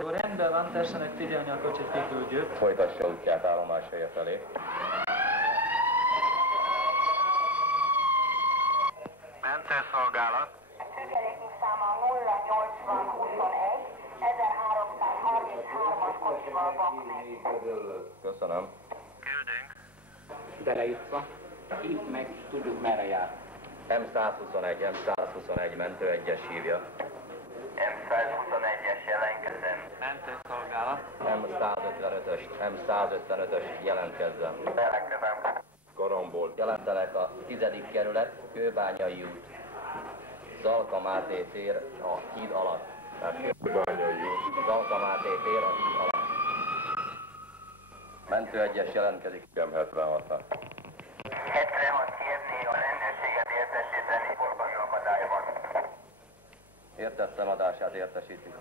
Jó, rendben van, tessenek figyelni, a kocsit kiküldjük. Folytassa útját állomáshelye felé. Mentőszolgálat. Tükelékünk száma 08021 1333-as kocsival Baknek. Köszönöm. Küldünk. Belejutka, itt meg tudjuk merre jár. M121, M121 mentő egyes hívja. M121-es jelentkezem. Mentőszolgálat. M155-ös, M155-ös jelentkezzen. Jelentkezem. Koromból. Jelentelek a 10. kerület, Kőbányai út. Zalka Máté tér a híd alatt. Kőbányai út. Zalka Máté tér a híd alatt. Mentő egyes jelentkezik. M76-nál. 76 kérni a rendőrséget értesíteni forgalmi akadályban. Értettem, adását értesítik.